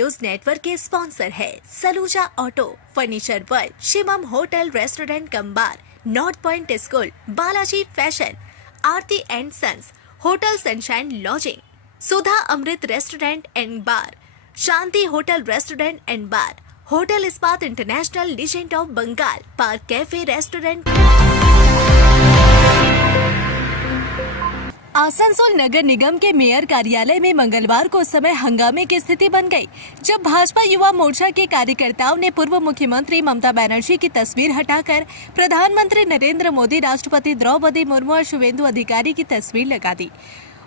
News network के sponsor है Saluja auto, furniture world, Shivam hotel restaurant cum bar, north point school, Balaji fashion, Aarti and sons, hotel sunshine lodging, Sudha Amrit restaurant and bar, Shanti hotel restaurant and bar, hotel Ispat international legend of Bengal, park cafe restaurant. Asansol नगर निगम के mayor कार्यालय में मंगलवार को उस समय हंगामे की स्थिति बन गई जब भाजपा युवा मोर्चा के कार्यकर्ताओं ने पूर्व मुख्यमंत्री ममता बनर्जी की तस्वीर हटाकर प्रधानमंत्री नरेंद्र मोदी, राष्ट्रपति द्रौपदी मुर्मू और शुभेंदु अधिकारी की तस्वीर लगा दी।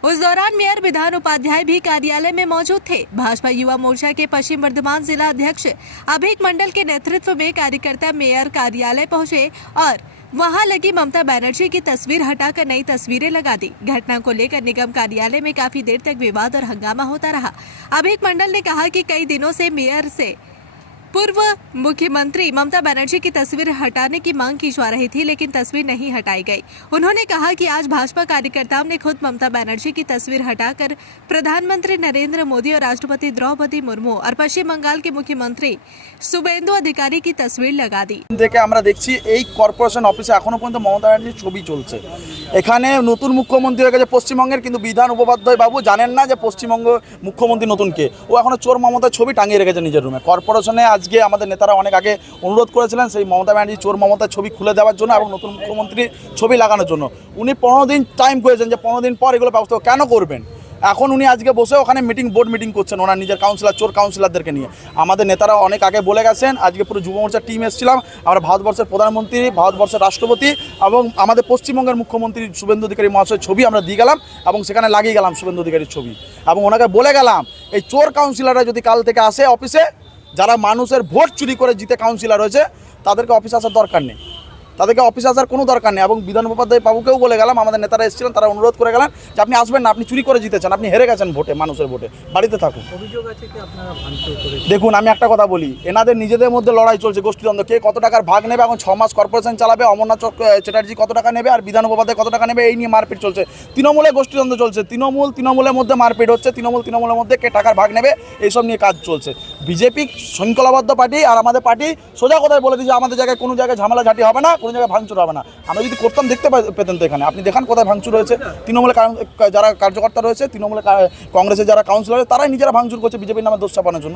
उस दौरान मेयर विधान उपाध्याय भी कार्यालय में मौजूद थे। भाजपा युवा मोर्चा के पश्चिम वर्धमान जिला अध्यक्ष अभिक मंडल के नेतृत्व में कार्यकर्ता मेयर कार्यालय पहुंचे और वहां लगी ममता बनर्जी की तस्वीर हटाकर नई तस्वीरें लगा दी। घटना को लेकर निगम कार्यालय में काफी देर तक विवाद और हंगामा होता रहा। अभिक मंडल ने कहा कि कई दिनों से मेयर से पूर्व मुख्यमंत्री ममता बनर्जी की तस्वीर हटाने की मांग की जा रही थी, लेकिन तस्वीर नहीं हटाई गई। उन्होंने कहा कि आज भाजपा कार्यकर्ताओं ने खुद ममता बनर्जी की तस्वीर हटाकर प्रधानमंत्री नरेंद्र मोदी और राष्ट्रपति द्रौपदी मुर्मू और पश्चिम बंगाल के मुख्यमंत्री शुभेंदु अधिकारी की तस्वीर लगा दी। দেখে আমরা দেখছি এই কর্পোরেশন অফিসে এখনো পর্যন্ত মমতা ব্যানার্জির ছবি চলছে। এখানে নতুন মুখ্যমন্ত্রী হয়ে গেছে পশ্চিমবঙ্গের, কিন্তু বিধান উপাধ্যায় বাবু জানেন না যে পশ্চিমবঙ্গ মুখ্যমন্ত্রী নতুন কে। ও এখনো চোর মমতার ছবি টাঙিয়ে রেখেছে নিজের রুমে। কর্পোরেশনে আজকে আমাদের নেতারা অনেক আগে অনুরোধ করেছিলেন সেই মমতা ব্যানার্জি চোর মমতার ছবি খুলে দেওয়ার জন্য এবং নতুন মুখ্যমন্ত্রীর ছবি লাগানোর জন্য। উনি 15 দিন টাইম করেছেন যে 15 দিন পর এগুলো ব্যবস্থা কেন করবেন। এখন উনি আজকে বসে ওখানে বোর্ড মিটিং করছেন ওনার নিজের কাউন্সিলর, চোর কাউন্সিলরদেরকে নিয়ে। আমাদের নেতারা অনেক আগে বলে গেছেন, আজকে পুরো যুব মোর্চার টিম এসেছিলাম আমরা। ভারতবর্ষের প্রধানমন্ত্রী, ভারতবর্ষের রাষ্ট্রপতি এবং আমাদের পশ্চিমবঙ্গের মুখ্যমন্ত্রী শুভেন্দু অধিকারী মহাশয়ের ছবি আমরা দিয়ে গেলাম এবং সেখানে লাগিয়ে গেলাম শুভেন্দু অধিকারীর ছবি এবং ওনাকে বলে গেলাম এই চোর কাউন্সিলররা যদি কাল থেকে আসে অফিসে, যারা মানুষের ভোট চুরি করে জিতে কাউন্সিলর হয়েছে তাদেরকে অফিসে আসার দরকার নেই, তাদেরকে অফিসে আসার কোনো দরকার নেই। এবং বিধান উপাধ্যায় বাবুকেও বলে গেলাম, আমাদের নেতারা এসেছিলেন, তারা অনুরোধ করে গেলেন যে আপনি আসবেন না, আপনি চুরি করে জিতেছেন, আপনি হেরে গেছেন ভোটে, মানুষের ভোটে, বাড়িতে থাকুন। অভিযোগ আছে কি আপনারা ভাঙচুর করেছেন? দেখুন আমি একটা কথা বলি, এনাদের নিজেদের মধ্যে লড়াই চলছে, গোষ্ঠীদ্বন্দ্ব, কে কত টাকার ভাগ নেবে। এখন 6 মাস কর্পোরেশন চালাবে, অমরনাথ চ্যাটার্জি কত টাকা নেবে আর বিধান উপাধ্যায় কত টাকা নেবে, এই নিয়ে মারপিট চলছে। তৃণমূলে গোষ্ঠীদ্বন্দ্ব চলছে, তৃণমূলের মধ্যে মারপিট হচ্ছে, তৃণমূলের মধ্যে কে টাকার ভাগ নেবে এইসব নিয়ে কাজ চলছে। বিজেপি শৃঙ্খলাবদ্ধ পার্টি আর আমাদের পার্টি সোজা কথায় বলে দিয়েছে আমাদের জায়গায় কোনো জায়গায় ঝামেলা ঝাঁটি হবে না, কোনো জায়গায় ভাঙচুর হবে না। আমরা যদি করতাম দেখতে পেতেন তো এখানে। আপনি দেখান কোথায় ভাঙচুর হয়েছে। তৃণমূলের যারা কার্যকর্তা রয়েছে, তৃণমূলে কংগ্রেসের যারা কাউন্সিলর, তারাই নিজেরা ভাঙচুর করছে বিজেপির नाम दोष छापाने জন্য।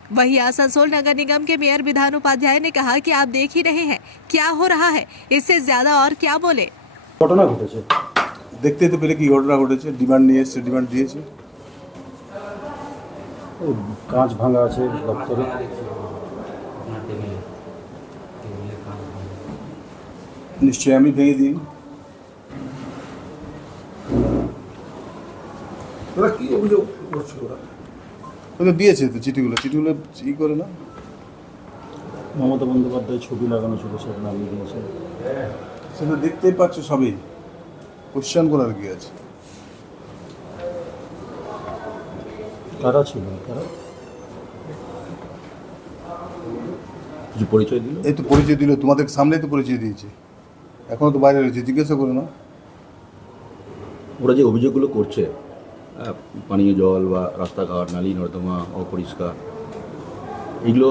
वहीं आसनसोल नगर निगम के मेयर विधान उपाध्याय ने कहा कि आप देख ही रहे हैं क्या हो रहा है, इससे ज्यादा और क्या बोले। ঘটনা ঘটেছে, দেখতে তো পেলে কি ঘটনা ঘটেছে। ডিমান্ড নিয়ে এসছে, ডিমান্ড দিয়েছে, কাঁচ ভাঙা আছে দপ্তরে। নিশ্চয়ই আমি ভেঙে দিই। ওরা কি অভিযোগ করছে? ওরা দিয়েছে তো চিঠিগুলো ই করে না। মমতা বন্দ্যোপাধ্যায় ছবি লাগানো ছিল, সেটা নামিয়ে দিয়েছে। সেটা দেখতেই পাচ্ছ সবই, কোশ্চেন করার কি আছে। কারা ছিল, কারা কিছু পরিচয় দিল? এই তো পরিচয় দিল, তোমাদের সামনেই তো পরিচয় দিয়েছে, এখনো তো বাইরে রয়েছে, জিজ্ঞাসা করে না। ওরা যে অভিযোগগুলো করছে, পানীয় জল বা রাস্তাঘাট, নালী নর্দমা অপরিষ্কার, এগুলো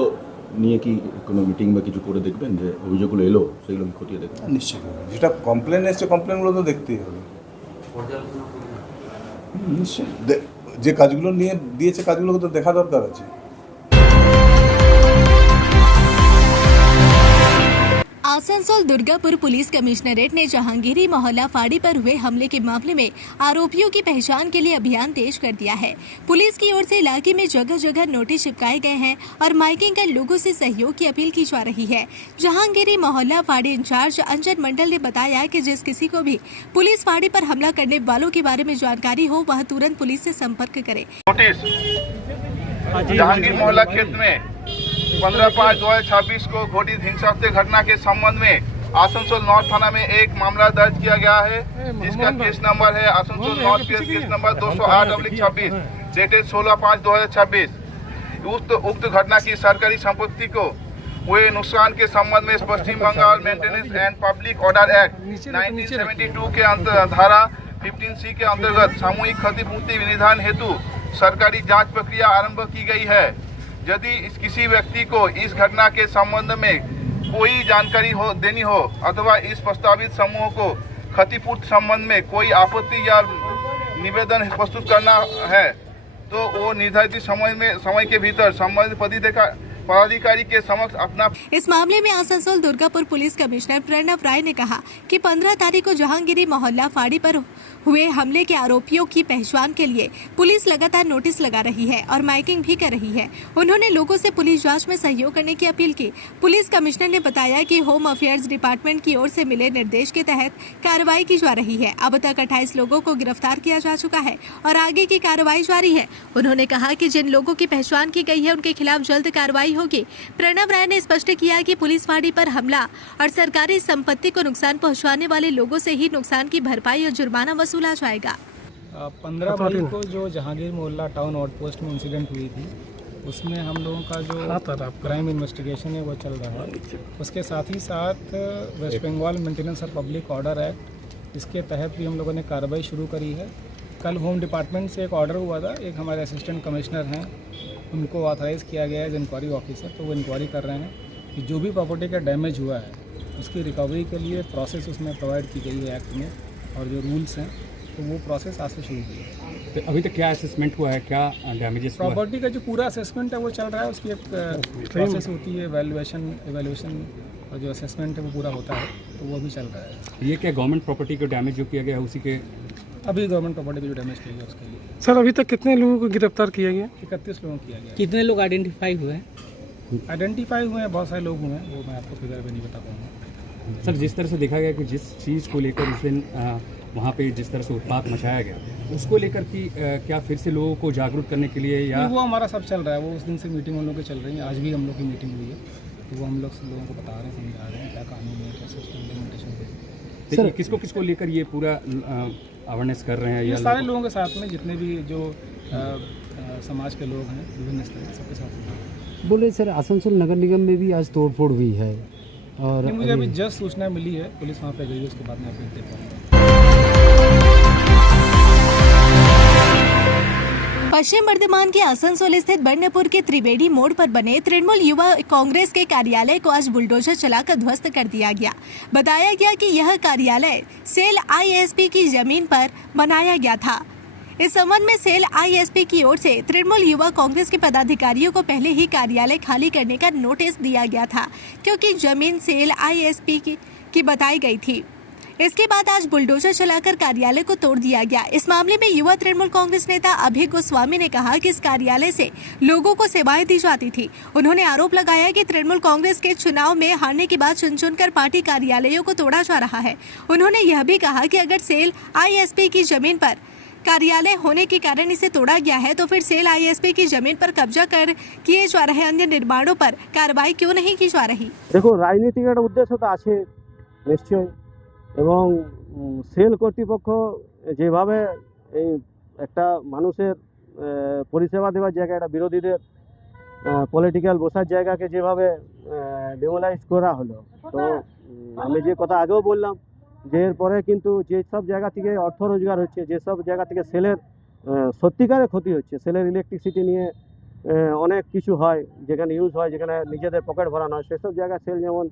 নিয়ে কি কোনো মিটিং বা কিছু করে দেখবেন যে অভিযোগগুলো এলো সেগুলো খতিয়ে দেখবেন? নিশ্চয়ই, যেটা কমপ্লেন এসছে কমপ্লেনগুলো তো দেখতেই হবে। নিশ্চয়ই, যে কাজগুলো নিয়ে দিয়েছে কাজগুলো তো দেখা দরকার আছে। आसनसोल दुर्गापुर पुलिस कमिश्नरेट ने जहांगीरी मोहल्ला फाड़ी पर हुए हमले के मामले में आरोपियों की पहचान के लिए अभियान तेज कर दिया है। पुलिस की ओर से इलाके में जगह जगह नोटिस चिपकाए गए हैं और माइकिंग कर लोगों से सहयोग की अपील की जा रही है। जहांगीरी मोहल्ला फाड़ी इंचार्ज अंजन मंडल ने बताया कि जिस किसी को भी पुलिस फाड़ी पर हमला करने वालों के बारे में जानकारी हो वह तुरंत पुलिस से संपर्क करे। नोटिस जहांगीर मोहल्ला क्षेत्र में 15/5/2026 को घटित हिंसात्मक घटना के संबंध में आसनसोल नॉर्थ थाना में एक मामला दर्ज किया गया है, जिसका केस नंबर है Asansol north case number 208/26 dated 16/5/2026। उक्त घटना की सरकारी संपत्ति को हुए नुकसान के संबंध में Paschim Bangal maintenance and public order act 1972 के धारा 15C के अंतर्गत सामूहिक क्षतिपूर्ति विधान हेतु सरकारी जांच प्रक्रिया आरंभ की गई है। यदि किसी व्यक्ति को इस घटना के संबंध में कोई जानकारी देनी हो अथवा इस प्रस्तावित समूह को क्षतिपूर्ति संबंध में कोई आपत्ति या निवेदन प्रस्तुत करना है तो वो निर्धारित समय के भीतर संबंधित पदाधिकारी के समक्ष अपना। इस मामले में आसनसोल दुर्गापुर पुलिस कमिश्नर प्रणव राय ने कहा कि 15 तारीख को जहांगीरी मोहल्ला फाड़ी पर हुए हमले के आरोपियों की पहचान के लिए पुलिस लगातार नोटिस लगा रही है और माइकिंग भी कर रही है। उन्होंने लोगों से पुलिस जांच में सहयोग करने की अपील की। पुलिस कमिश्नर ने बताया कि होम अफेयर्स डिपार्टमेंट की ओर से मिले निर्देश के तहत कार्रवाई की जा रही है। अब तक 28 लोगों को गिरफ्तार किया जा चुका है और आगे की कार्रवाई जारी है। उन्होंने कहा कि जिन लोगों की पहचान की गई है उनके खिलाफ जल्द कार्रवाई होगी। प्रणव राय ने स्पष्ट किया कि पुलिस फाड़ी पर हमला और सरकारी संपत्ति को नुकसान पहुंचाने वाले लोगों से ही नुकसान की भरपाई और जुर्माना वसूला जाएगा। 15 मई को जो जहांगीर मोहल्ला टाउन आउटपोस्ट में इंसिडेंट हुई थी उसमें हम लोगों का जो क्राइम इन्वेस्टिगेशन है वो चल रहा है। उसके साथ ही साथ West Bengal maintenance of public order act इसके तहत भी हम लोगों ने कार्रवाई शुरू करी है। कल होम डिपार्टमेंट से एक ऑर्डर हुआ था, एक हमारे असिस्टेंट कमिश्नर हैं उनको ऑथराइज़ किया गया है एज इंक्वायरी ऑफिसर, तो वो इंक्वायरी कर रहे हैं कि जो भी प्रॉपर्टी का डैमेज हुआ है उसकी रिकवरी के लिए प्रोसेस उसमें प्रोवाइड की गई है एक्ट में और जो रूल्स हैं तो वो प्रोसेस आज से शुरू की है। तो अभी तक क्या असेसमेंट हुआ है, क्या डैमेजेस हुआ है? प्रॉपर्टी का जो पूरा असेसमेंट है वो चल रहा है, उसकी एक प्रोसेस होती है एवेल्यूएशन और जो असेसमेंट है वो पूरा होता है तो वो अभी चल रहा है। ये क्या गवर्नमेंट प्रॉपर्टी को डैमेज जो किया गया है उसी के अभी गवर्नमेंट प्रॉपर्टी को जो डैमेज किया गया उसके लिए सर अभी तक कितने लोगों को गिरफ्तार किया गया? 31 लोगों को किया गया। कितने लोग आइडेंटिफाई हुए हैं? आइडेंटिफाई हुए हैं, बहुत सारे लोग हुए हैं, वो मैं आपको फिगर भी नहीं बता पाऊँगा। सर जिस तरह से देखा गया कि जिस चीज़ को लेकर उस दिन वहाँ पे जिस तरह से उत्पात मचाया गया उसको लेकर कि क्या फिर से लोगों को जागरूक करने के लिए या वो हमारा सब चल रहा है, वो उस दिन से मीटिंग हम लोग की चल रही है। आज भी हम लोग की मीटिंग हुई है तो वो हम लोग लोगों को बता रहे हैं, समझा रहे हैं क्या कानून है, कैसे उसकी इम्प्लीमेंटेशन है। देखिए किसको लेकर ये पूरा अवेयरनेस कर रहे हैं ये या सारे लोगों के साथ में जितने भी जो समाज के लोग हैं विभिन्न स्तर के सबके साथ। बोले सर आसनसोल नगर निगम में भी आज तोड़फोड़ हुई है और मुझे अभी जस्ट सूचना मिली है, पुलिस वहाँ पे गई है, उसके बाद मैं अपडेट दे पाऊँगा। पश्चिम बर्धमान के आसनसोल स्थित बर्नपुर के त्रिवेणी मोड़ पर बने तृणमूल युवा कांग्रेस के कार्यालय को आज बुलडोजर चलाकर ध्वस्त कर दिया गया। बताया गया कि यह कार्यालय सेल आईएसपी की जमीन पर बनाया गया था। इस संबंध में सेल आईएसपी की ओर से तृणमूल युवा कांग्रेस के पदाधिकारियों को पहले ही कार्यालय खाली करने का नोटिस दिया गया था, क्योंकि जमीन सेल आईएसपी की बताई गई थी। इसके बाद आज बुलडोजर चलाकर कार्यालय को तोड़ दिया गया। इस मामले में युवा तृणमूल कांग्रेस नेता अभय गोस्वामी ने कहा कि इस कार्यालय से लोगों को सेवाएं दी जाती थी। उन्होंने आरोप लगाया कि तृणमूल कांग्रेस के चुनाव में हारने के बाद चुन चुनकर पार्टी कार्यालयों को तोड़ा जा रहा है। उन्होंने यह भी कहा कि अगर सेल आईएसपी की जमीन पर कार्यालय होने के कारण इसे तोड़ा गया है तो फिर सेल आईएसपी की जमीन पर कब्जा कर किए जा रहे अन्य निर्माणों पर कार्रवाई क्यों नहीं की जा रही? देखो राजनीतिक एक उद्देश्य तो आछे निश्चय এবং সেল কর্তৃপক্ষ যেভাবে এই একটা মানুষের পরিষেবা দেওয়ার জায়গা, একটা বিরোধীদের পলিটিক্যাল বসার জায়গাকে যেভাবে ডেমোলাইজ করা হলো, তো আমি যে কথা আগেও বললাম যে এরপরে কিন্তু যেসব জায়গা থেকে অর্থ রোজগার হচ্ছে, যেসব জায়গা থেকে সেলের সত্যিকারে ক্ষতি হচ্ছে, সেলের ইলেকট্রিসিটি নিয়ে অনেক কিছু হয়, যেখানে ইউজ হয়, যেখানে নিজেদের পকেট ভরানো হয়, সেসব জায়গায় সেল যেমন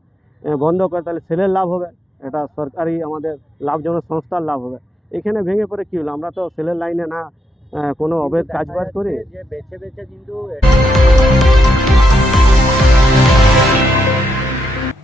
বন্ধ করে তাহলে সেলের লাভ হবে, এটা সরকারি আমাদের লাভজনক সংস্থার লাভ হবে। এখানে ভেঙে পড়ে কী হলো? আমরা তো সেলের লাইনে না কোনো অবৈধ কাজবাজ করি।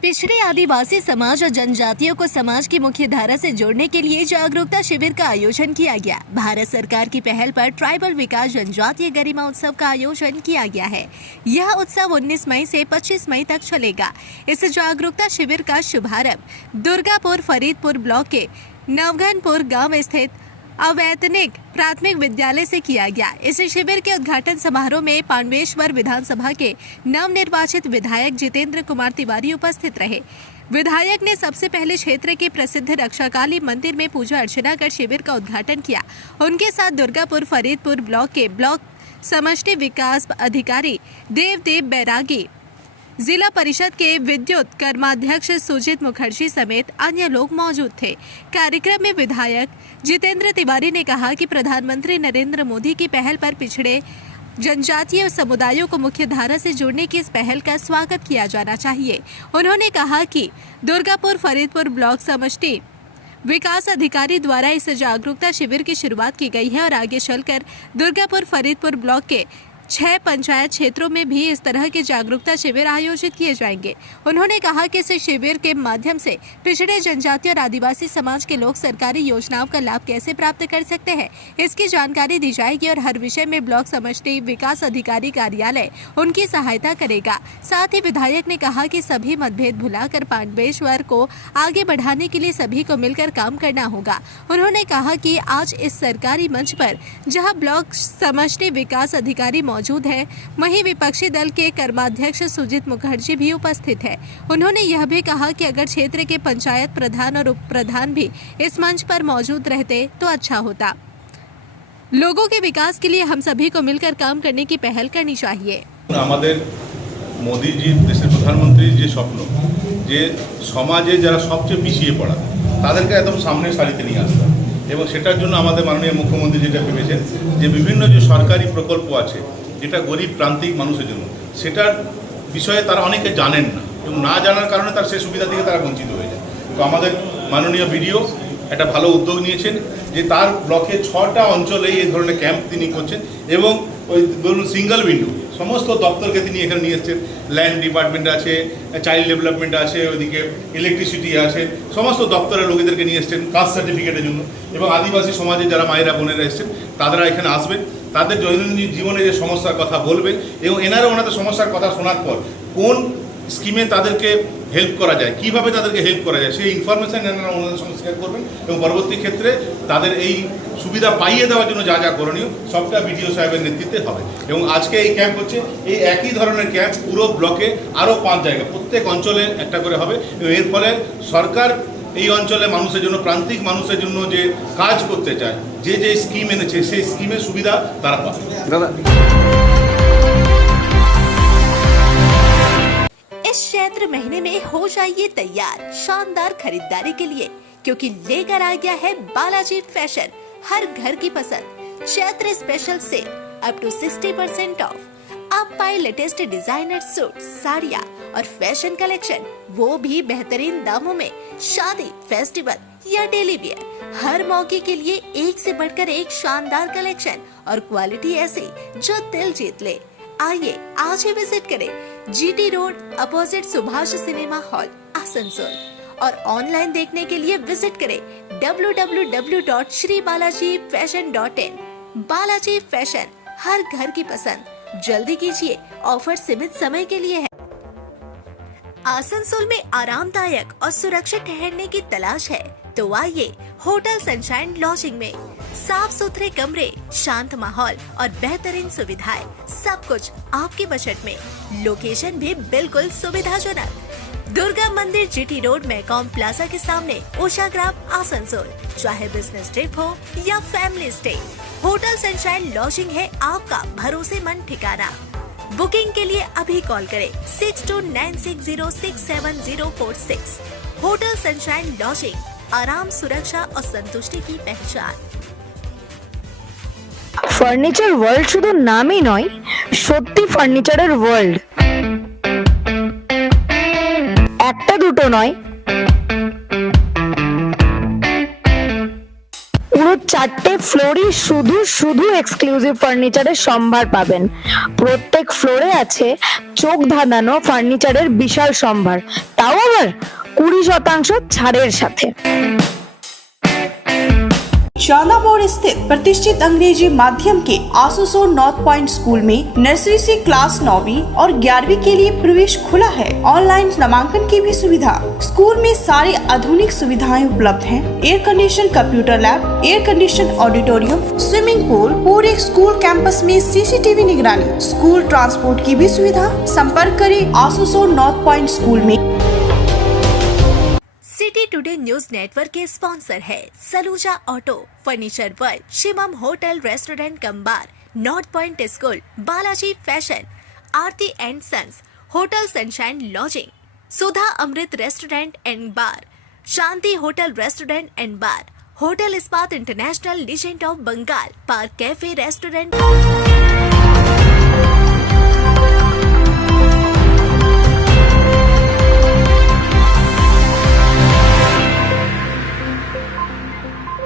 पिछड़े आदिवासी समाज और जनजातियों को समाज की मुख्य धारा से जोड़ने के लिए जागरूकता शिविर का आयोजन किया गया। भारत सरकार की पहल पर ट्राइबल विकास जनजातीय गरिमा उत्सव का आयोजन किया गया है। यह उत्सव 19 मई से 25 मई तक चलेगा। इस जागरूकता शिविर का शुभारंभ दुर्गापुर फरीदपुर ब्लॉक के नवघनपुर गाँव स्थित अवैतनिक प्राथमिक विद्यालय से किया गया। इस शिविर के उद्घाटन समारोह में पांडवेश्वर विधानसभा के नवनिर्वाचित विधायक जितेंद्र कुमार तिवारी उपस्थित रहे। विधायक ने सबसे पहले क्षेत्र के प्रसिद्ध रक्षाकाली मंदिर में पूजा अर्चना कर शिविर का उद्घाटन किया। उनके साथ दुर्गापुर फरीदपुर ब्लॉक के ब्लॉक समष्टि विकास अधिकारी देवदेव बैरागी, जिला परिषद के विद्युत कर्माध्यक्ष सुजीत मुखर्जी समेत अन्य लोग मौजूद थे। कार्यक्रम में विधायक जितेंद्र तिवारी ने कहा कि प्रधानमंत्री नरेंद्र मोदी की पहल पर पिछड़े जनजातीय समुदायों को मुख्य धारा से जोड़ने की इस पहल का स्वागत किया जाना चाहिए। उन्होंने कहा कि दुर्गापुर फरीदपुर ब्लॉक समष्टि विकास अधिकारी द्वारा इस जागरूकता शिविर की शुरुआत की गई है और आगे चलकर दुर्गापुर फरीदपुर ब्लॉक के 6 पंचायत क्षेत्रों में भी इस तरह के जागरूकता शिविर आयोजित किए जाएंगे। उन्होंने कहा कि इस शिविर के माध्यम से पिछड़े जनजाति और आदिवासी समाज के लोग सरकारी योजनाओं का लाभ कैसे प्राप्त कर सकते हैं, इसकी जानकारी दी जाएगी और हर विषय में ब्लॉक समष्टि विकास अधिकारी कार्यालय उनकी सहायता करेगा। साथ ही विधायक ने कहा कि सभी मतभेद भुलाकर पांडवेश्वर को आगे बढ़ाने के लिए सभी को मिलकर काम करना होगा। उन्होंने कहा कि आज इस सरकारी मंच पर जहां ब्लॉक समष्टि विकास अधिकारी मौजूद है, वहीं विपक्षी दल के कर्माध्यक्ष सुजीत मुखर्जी भी उपस्थित है। उन्होंने यह भी कहा कि अगर क्षेत्र के पंचायत प्रधान और उप प्रधान भी इस मंच पर मौजूद रहते तो अच्छा होता। लोगों के विकास के लिए हम सभी को मिलकर काम करने की पहल करनी चाहिए। আমাদের মোদিজি দেশের প্রধানমন্ত্রীর যে স্বপ্ন যে সমাজে যারা সবচেয়ে পিছিয়ে পড়া তাদেরকে একদম সামনের সারিতে নিয়ে আসতে এবং সেটার জন্য আমাদের মাননীয় মুখ্যমন্ত্রী যেটা ভেবেছেন যে বিভিন্ন যে সরকারি প্রকল্প আছে যেটা গরিব প্রান্তিক মানুষের জন্য সেটার বিষয়ে তারা অনেকে জানেন না এবং না জানার কারণে তার সেই সুবিধা থেকে তারা বঞ্চিত হয়ে যায়। তো আমাদের মাননীয় বিডিও একটা ভালো উদ্যোগ নিয়েছেন যে তার ব্লকে 6টা অঞ্চলে এই ধরনের ক্যাম্প তিনি করছেন এবং ওই ধরুন সিঙ্গেল উইন্ডো সমস্ত দপ্তরকে তিনি এখানে নিয়ে এসছেন। ল্যান্ড ডিপার্টমেন্ট আছে, চাইল্ড ডেভেলপমেন্ট আছে, ওইদিকে ইলেকট্রিসিটি আছে, সমস্ত দপ্তরের লোকেদেরকে নিয়ে এসছেন কাস্ট সার্টিফিকেটের জন্য এবং আদিবাসী সমাজে যারা মায়েরা বোনেরা এসছেন তারা এখানে আসবেন, তাদের দৈনন্দিন জীবনে যে সমস্যার কথা বলবে এবং এনারা ওনাদের সমস্যার কথা শোনার পর কোন স্কিমে তাদেরকে হেল্প করা যায়, কিভাবে তাদেরকে হেল্প করা যায় সেই ইনফরমেশন এনারা ওনাদের সঙ্গে শেয়ার করবেন এবং পরবর্তী ক্ষেত্রে তাদের এই সুবিধা পাইয়ে দেওয়ার জন্য যা যা করণীয় সবটা বিডিও সাহেবের নেতৃত্বে হবে। এবং আজকে এই ক্যাম্প হচ্ছে এই একই ধরনের ক্যাম্প পুরো ব্লকে আরও 5 জায়গা প্রত্যেক অঞ্চলে একটা করে হবে এবং এর ফলে সরকার এই অঞ্চলে মানুষের জন্য প্রান্তিক মানুষের জন্য যে কাজ করতে চায় যে যে স্কিম এনেছে সেই স্কিমের সুবিধা তারা পাবে। इस चैत्र महीने में हो जाइए तैयार शानदार खरीदारी के लिए, क्योंकि लेकर आ गया है बालाजी फैशन हर घर की पसंद Chaitra special sale up to 60% off. आप पाए लेटेस्ट डिजाइनर सूट, साड़ियाँ और फैशन कलेक्शन, वो भी बेहतरीन दामों में। शादी, फेस्टिवल या डेली वियर, हर मौके के लिए एक से बढ़कर एक शानदार कलेक्शन और क्वालिटी ऐसी जो दिल जीत ले। आइए आज ही विजिट करें GT road opposite Subhash cinema hall Asansol और ऑनलाइन देखने के लिए विजिट करें www.shribalaji.fashion.in। बालाजी फैशन हर घर की पसंद, जल्दी कीजिए, ऑफर सीमित समय के लिए है। आसनसोल में आरामदायक और सुरक्षित ठहरने की तलाश है तो आइए होटल सनशाइन लॉजिंग में। साफ सुथरे कमरे, शांत माहौल और बेहतरीन सुविधाएं, सब कुछ आपके बजट में। लोकेशन भी बिल्कुल सुविधाजनक। दुर्गा मंदिर जीटी रोड मैकॉम प्लाजा के सामने उषाग्राम आसनसोल। चाहे बिजनेस ट्रिप हो या family stay, hotel sunshine lodging है आपका भरोसेमंद ठिकाना। बुकिंग के लिए अभी कॉल करें 6296067046। होटल सनशाइन लॉजिंग, आराम, सुरक्षा और संतुष्टि की पहचान। ফার্নিচার ওয়ার্ল্ড শুধু নামই নয়, সত্যি ফার্নিচারের ওয়ার্ল্ড। একটা দুটো নয়, পুরো 4টে ফ্লোরই শুধু শুধু এক্সক্লুসিভ ফার্নিচারের সম্ভার পাবেন। প্রত্যেক ফ্লোরে আছে চোখ ধাঁধানো ফার্নিচারের বিশাল সম্ভার, তাও আবার 20% ছাড়ের সাথে। शाला मोड़ स्थित प्रतिष्ठित अंग्रेजी माध्यम के आसनसोल नॉर्थ पॉइंट स्कूल में नर्सरी से क्लास 9वीं और 11वीं के लिए प्रवेश खुला है। ऑनलाइन नामांकन की भी सुविधा। स्कूल में सारी आधुनिक सुविधाएं उपलब्ध हैं। Air condition computer lab, air condition auditorium, swimming pool, पूरे स्कूल कैंपस में सीसीटीवी निगरानी, स्कूल ट्रांसपोर्ट की भी सुविधा। संपर्क करें आसनसोल नॉर्थ पॉइंट स्कूल में। सिटी टुडे न्यूज नेटवर्क के स्पॉन्सर है Saluja auto, furniture world, Shivam hotel restaurant cum bar, north point school, Balaji fashion, Aarti and sons, hotel sunshine lodging, Sudha Amrit restaurant and bar, Shanti hotel restaurant and bar, hotel Ispat international legend of Bengal, park cafe restaurant.